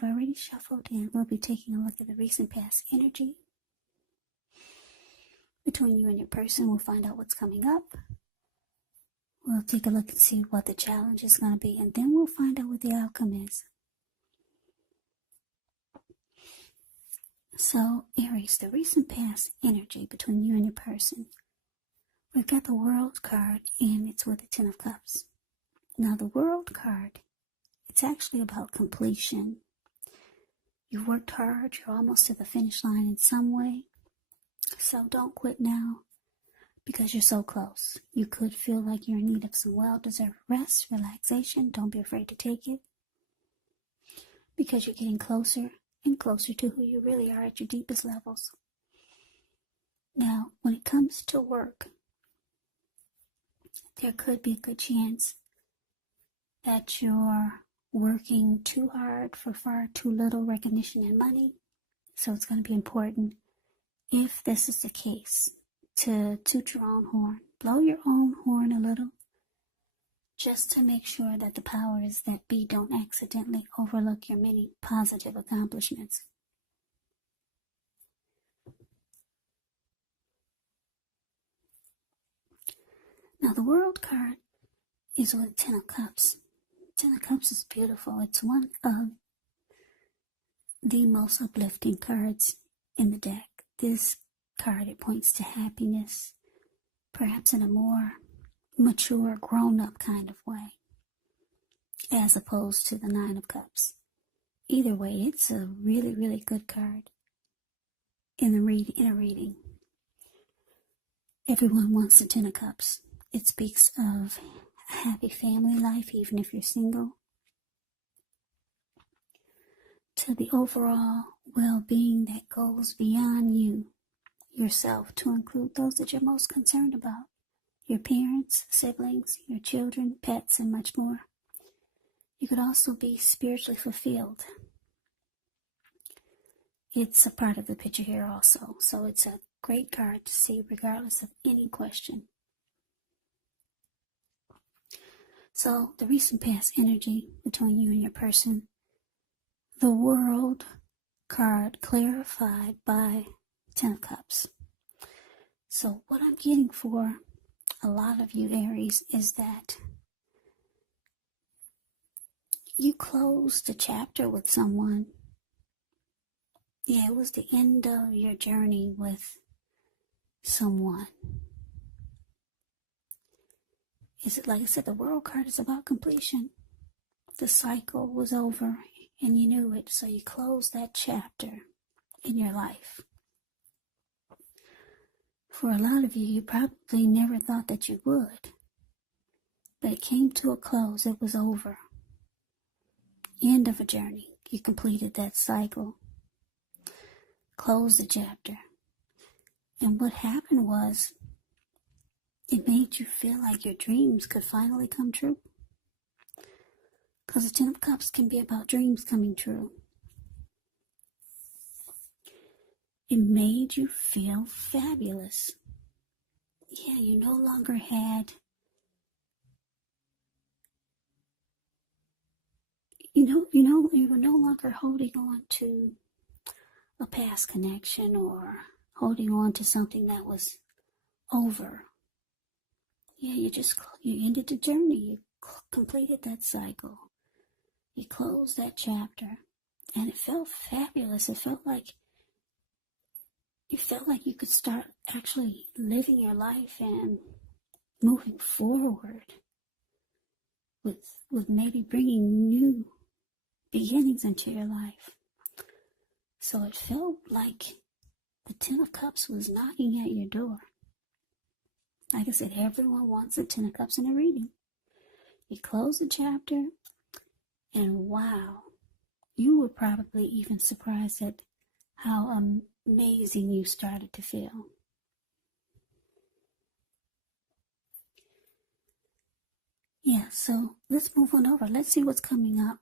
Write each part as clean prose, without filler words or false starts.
I've already shuffled, and we'll be taking a look at the recent past energy between you and your person. We'll find out what's coming up. We'll take a look and see what the challenge is going to be, and then we'll find out what the outcome is. So, Aries, the recent past energy between you and your person. We've got the World card, and it's with the Ten of Cups. Now, the World card, it's actually about completion. You've worked hard, you're almost to the finish line in some way. So don't quit now, because you're so close. You could feel like you're in need of some well-deserved rest, relaxation. Don't be afraid to take it, because you're getting closer and closer to who you really are at your deepest levels. Now, when it comes to work, there could be a good chance that you're working too hard for far too little recognition and money. So it's going to be important, if this is the case, to toot your own horn, blow your own horn a little, just to make sure that the powers that be don't accidentally overlook your many positive accomplishments. Now, the World card is with Ten of Cups. Ten of Cups is beautiful. It's one of the most uplifting cards in the deck. This card, it points to happiness, perhaps in a more mature, grown-up kind of way, as opposed to the Nine of Cups. Either way, it's a really, really good card in a reading. Everyone wants the Ten of Cups. It speaks of a happy family life, even if you're single, to the overall well-being that goes beyond yourself, to include those that you're most concerned about, your parents, siblings, your children, pets, and much more. You could also be spiritually fulfilled. It's a part of the picture here also, so it's a great card to see regardless of any question. So, the recent past energy between you and your person. The World card clarified by Ten of Cups. So, what I'm getting for a lot of you, Aries, is that you closed a chapter with someone. Yeah, it was the end of your journey with someone. Is it, like I said, the World card is about completion. The cycle was over, and you knew it, so you closed that chapter in your life. For a lot of you, you probably never thought that you would, but it came to a close. It was over. End of a journey. You completed that cycle, closed the chapter, and what happened was, it made you feel like your dreams could finally come true. Because the Ten of Cups can be about dreams coming true. It made you feel fabulous. Yeah, you no longer had, you were no longer holding on to a past connection or holding on to something that was over. Yeah, you ended the journey. You completed that cycle. You closed that chapter, and it felt fabulous. It felt like you could start actually living your life and moving forward with maybe bringing new beginnings into your life. So it felt like the Ten of Cups was knocking at your door. Like I said, everyone wants the Ten of Cups in a reading. You close the chapter, and wow, you were probably even surprised at how amazing you started to feel. Yeah, so let's move on over. Let's see what's coming up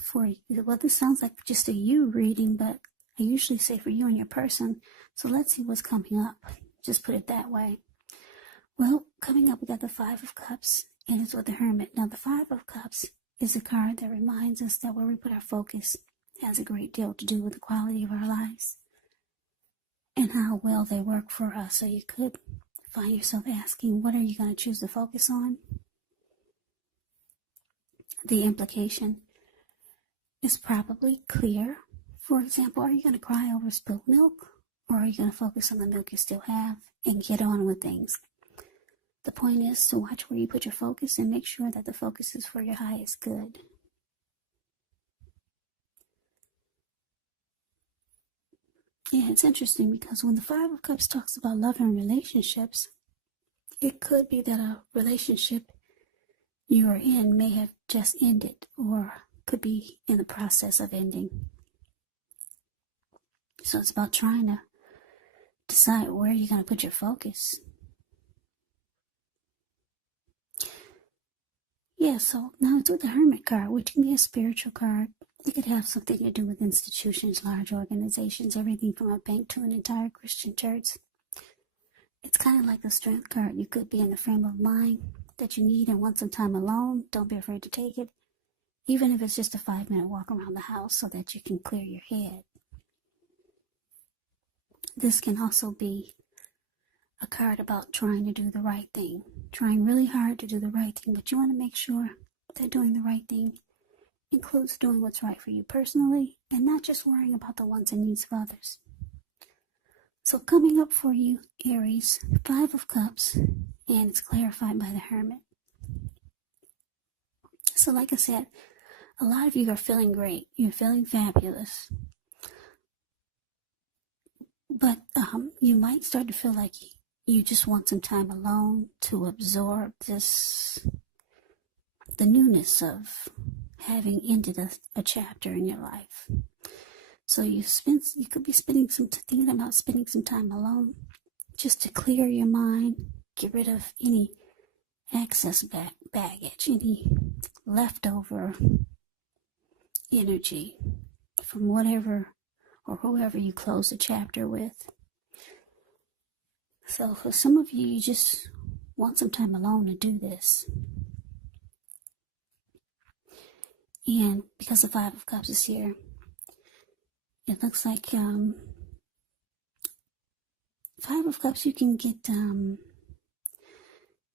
for you. Well, this sounds like just a you reading, but I usually say for you and your person. So let's see what's coming up. Just put it that way. Well, coming up, we got the Five of Cups, and it's with the Hermit. Now, the Five of Cups is a card that reminds us that where we put our focus has a great deal to do with the quality of our lives and how well they work for us. So you could find yourself asking, what are you going to choose to focus on? The implication is probably clear. For example, are you going to cry over spilled milk, or are you going to focus on the milk you still have and get on with things? The point is to watch where you put your focus and make sure that the focus is for your highest good. Yeah, it's interesting because when the Five of Cups talks about love and relationships, it could be that a relationship you are in may have just ended or could be in the process of ending. So it's about trying to decide where you're going to put your focus. Yeah, so now it's with the Hermit card, which can be a spiritual card. It could have something to do with institutions, large organizations, everything from a bank to an entire Christian church. It's kind of like the Strength card. You could be in the frame of mind that you need and want some time alone. Don't be afraid to take it, even if it's just a 5-minute walk around the house so that you can clear your head. This can also be a card about trying to do the right thing, trying really hard to do the right thing, but you want to make sure that doing the right thing includes doing what's right for you personally and not just worrying about the wants and needs of others. So coming up for you, Aries, 5 of Cups, and it's clarified by the Hermit. So like I said, a lot of you are feeling great. You're feeling fabulous. But you might start to feel like you just want some time alone to absorb the newness of having ended a chapter in your life. So you could be thinking about spending some time alone just to clear your mind, get rid of any excess baggage, any leftover energy from whatever or whoever you close the chapter with. So for some of you, you just want some time alone to do this. And because the 5 of Cups is here, it looks like 5 of Cups, you can get,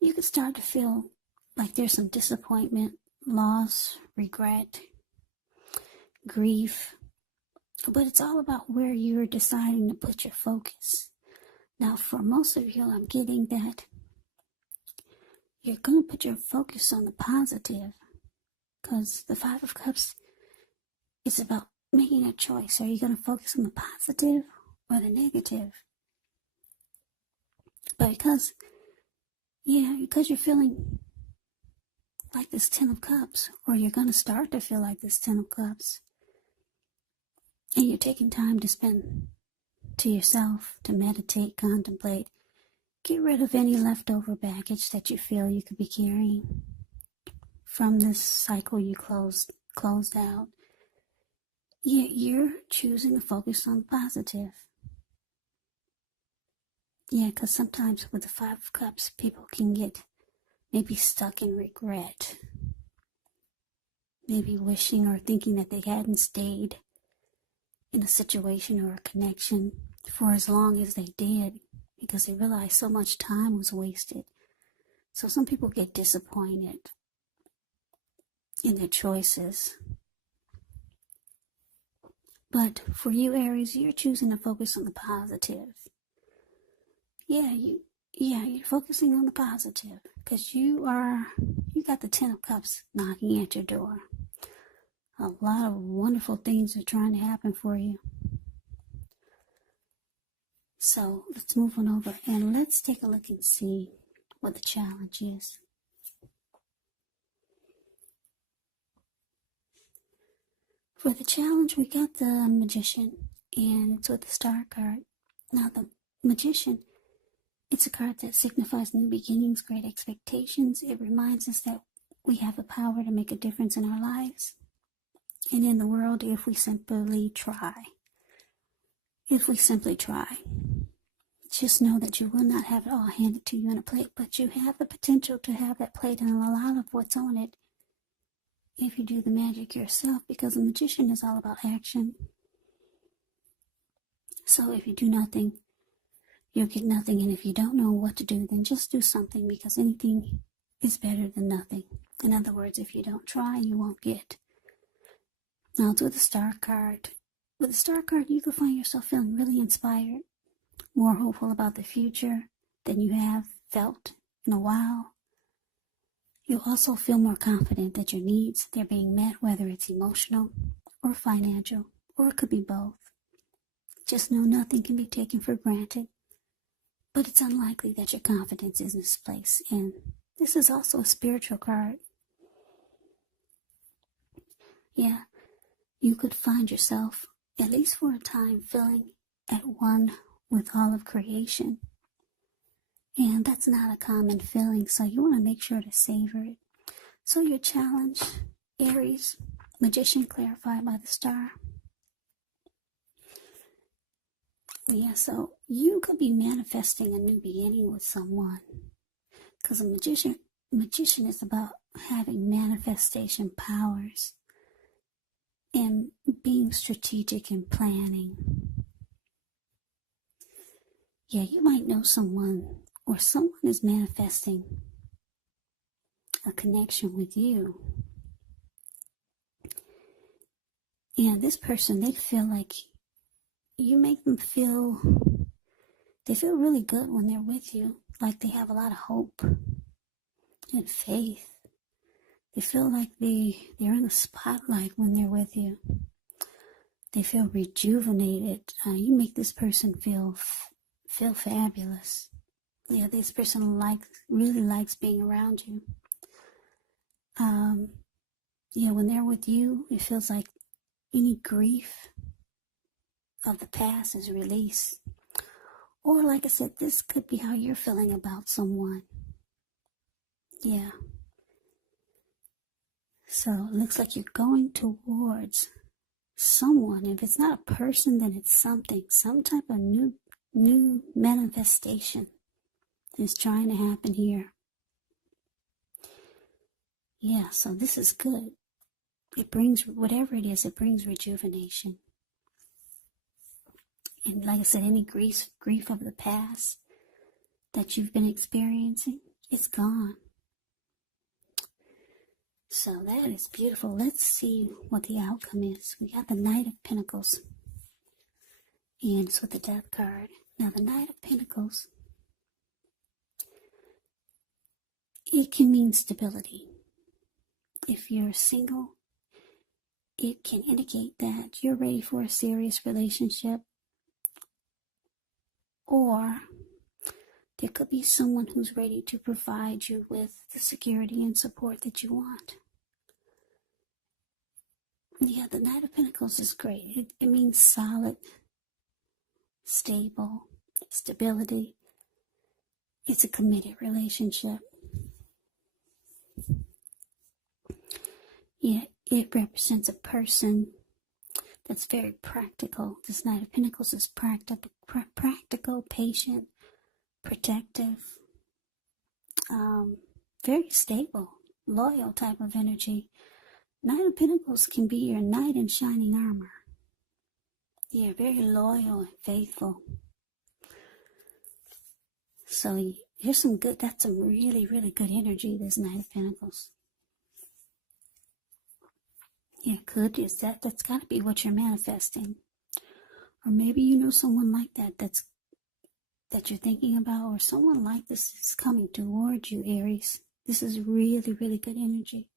you can start to feel like there's some disappointment, loss, regret, grief. But it's all about where you're deciding to put your focus. Now, for most of you, I'm getting that you're going to put your focus on the positive, because the 5 of Cups is about making a choice. Are you going to focus on the positive or the negative? But because you're feeling like this 10 of Cups, or you're going to start to feel like this 10 of Cups, and you're taking time to spend to yourself, to meditate, contemplate, get rid of any leftover baggage that you feel you could be carrying from this cycle you closed out. You're choosing to focus on the positive. Yeah, because sometimes with the 5 of Cups, people can get maybe stuck in regret, maybe wishing or thinking that they hadn't stayed in a situation or a connection for as long as they did, because they realized so much time was wasted. So some people get disappointed in their choices. But for you, Aries, you're choosing to focus on the positive. You're focusing on the positive because you got the 10 of Cups knocking at your door. A lot of wonderful things are trying to happen for you. So let's move on over and let's take a look and see what the challenge is. For the challenge, we got the Magician, and it's with the Star card. Now, the Magician, it's a card that signifies new beginnings, great expectations. It reminds us that we have the power to make a difference in our lives and in the world if we simply try. If we simply try. Just know that you will not have it all handed to you on a plate, but you have the potential to have that plate, and a lot of what's on it if you do the magic yourself, because a magician is all about action. So if you do nothing, you'll get nothing. And if you don't know what to do, then just do something, because anything is better than nothing. In other words, if you don't try, you won't get. Now, with the Star card. With the Star card, you can find yourself feeling really inspired, more hopeful about the future than you have felt in a while. You'll also feel more confident that your needs, they're being met, whether it's emotional or financial, or it could be both. Just know nothing can be taken for granted, but it's unlikely that your confidence is misplaced. And this is also a spiritual card. Yeah, you could find yourself, at least for a time, feeling at one with all of creation. And that's not a common feeling, so you want to make sure to savor it. So your challenge, Aries, Magician clarified by the Star. Yeah, so you could be manifesting a new beginning with someone. Because a magician is about having manifestation powers and being strategic and planning. Yeah, you might know someone, or someone is manifesting a connection with you. And this person, they feel like you make them feel, they feel really good when they're with you. Like they have a lot of hope and faith. They feel like they're in the spotlight when they're with you. They feel rejuvenated. You make this person feel fabulous. Yeah, this person really likes being around you. Yeah, when they're with you, it feels like any grief of the past is released. Or like I said, this could be how you're feeling about someone. Yeah. So it looks like you're going towards someone. If it's not a person, then it's something. Some type of new manifestation is trying to happen here. Yeah, so this is good. It brings, whatever it is, it brings rejuvenation. And like I said, any grief of the past that you've been experiencing, it's gone. So that is beautiful. Let's see what the outcome is. We got the Knight of Pentacles. And it's with the Death card. Now the Knight of Pentacles, it can mean stability. If you're single, it can indicate that you're ready for a serious relationship. Or there could be someone who's ready to provide you with the security and support that you want. Yeah, the Knight of Pentacles is great. It means solid, stable, stability. It's a committed relationship. Yeah, it represents a person that's very practical. This Knight of Pentacles is practical, patient, protective, very stable, loyal type of energy. Knight of Pentacles can be your knight in shining armor. Yeah, very loyal and faithful. So here's some good, that's some really, really good energy, this Knight of Pentacles. Yeah, good is that's got to be what you're manifesting. Or maybe you know someone like that you're thinking about, or someone like this is coming towards you, Aries. This is really, really good energy.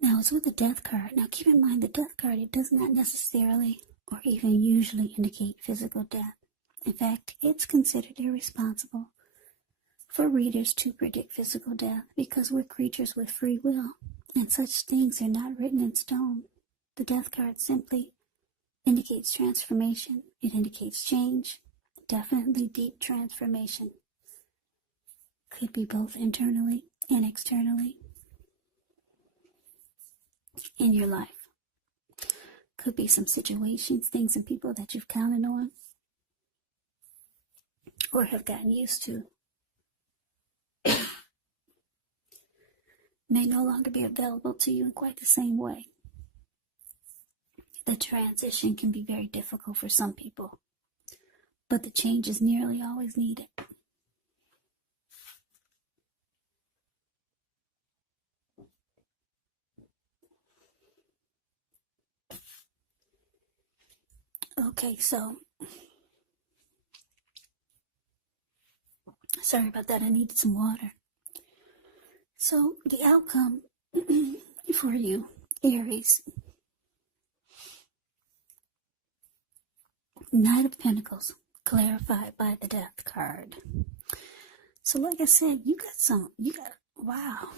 Now it's with the Death card. Now keep in mind the Death card, it does not necessarily or even usually indicate physical death. In fact, it's considered irresponsible for readers to predict physical death because we're creatures with free will, and such things are not written in stone. The Death card simply indicates transformation. It indicates change, definitely deep transformation. Could be both internally and externally in your life. Could be some situations, things and people that you've counted on or have gotten used to. may no longer be available to you in quite the same way. The transition can be very difficult for some people, but the change is nearly always needed. Okay, so sorry about that. I needed some water. So the outcome for you, Aries, Knight of Pentacles, clarified by the Death card. So like I said, wow,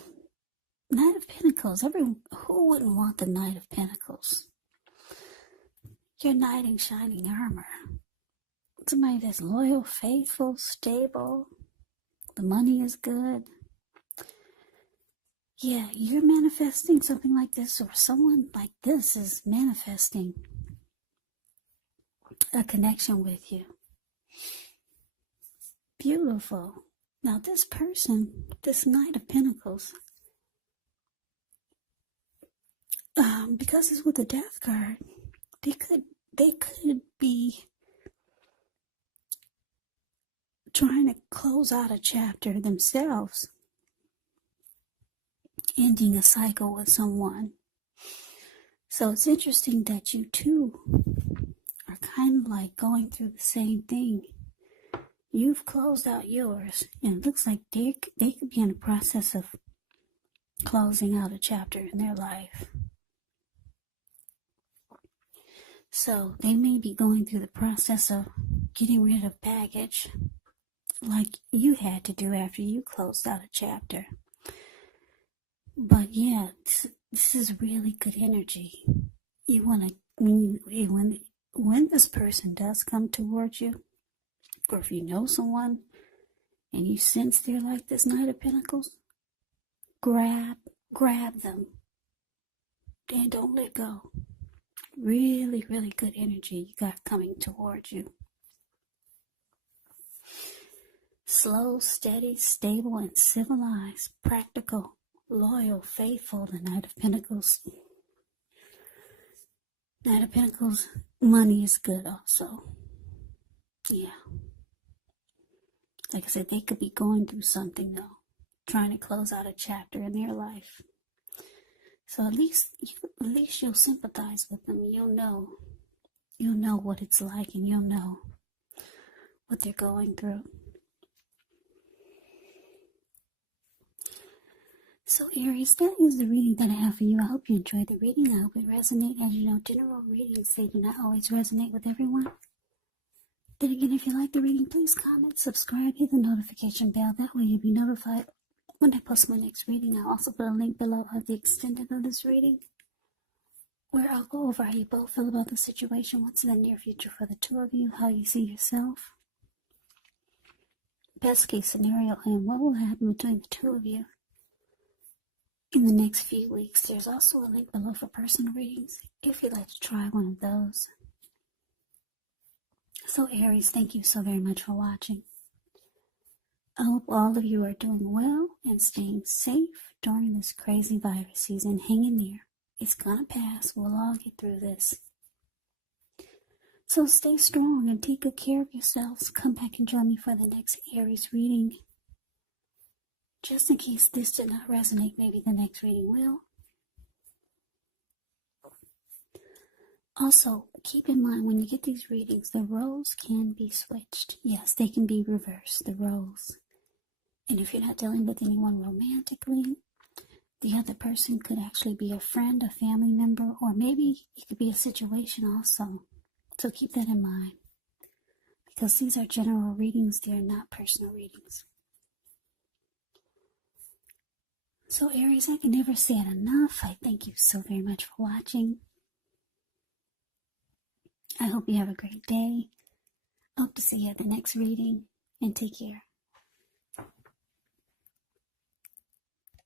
Knight of Pentacles. Who wouldn't want the Knight of Pentacles? You're knight in shining armor. Somebody that's loyal, faithful, stable. The money is good. Yeah, you're manifesting something like this, or someone like this is manifesting a connection with you. Beautiful. Now this person, this Knight of Pentacles, because it's with the Death card, they could be trying to close out a chapter themselves, ending a cycle with someone. So it's interesting that you two are kind of like going through the same thing. You've closed out yours, and it looks like they could be in the process of closing out a chapter in their life. So they may be going through the process of getting rid of baggage like you had to do after you closed out a chapter. But yeah, this is really good energy. You want to, when this person does come towards you, or if you know someone and you sense they're like this Knight of Pentacles, grab them and don't let go. Really, really good energy you got coming towards you. Slow, steady, stable, and civilized, practical, loyal, faithful, the Knight of Pentacles. Knight of Pentacles, money is good also. Yeah. Like I said, they could be going through something though, trying to close out a chapter in their life. So at least you'll sympathize with them. You'll know what it's like, and you'll know what they're going through. So Aries, that is the reading that I have for you. I hope you enjoyed the reading. I hope it resonated. As you know, general readings, they do not always resonate with everyone. Then again, if you like the reading, please comment, subscribe, hit the notification bell. That way you'll be notified when I post my next reading. I'll also put a link below of the extended of this reading, where I'll go over how you both feel about the situation, what's in the near future for the two of you, how you see yourself, best case scenario, and what will happen between the two of you in the next few weeks. There's also a link below for personal readings if you'd like to try one of those. So Aries, thank you so very much for watching. I hope all of you are doing well and staying safe during this crazy virus season. Hang in there. It's gonna pass. We'll all get through this. So stay strong and take good care of yourselves. Come back and join me for the next Aries reading. Just in case this did not resonate, maybe the next reading will. Also, keep in mind when you get these readings, the roles can be switched. Yes, they can be reversed, the roles. And if you're not dealing with anyone romantically, the other person could actually be a friend, a family member, or maybe it could be a situation also. So keep that in mind. Because these are general readings, they are not personal readings. So Aries, I can never say it enough. I thank you so very much for watching. I hope you have a great day. Hope to see you at the next reading, and take care.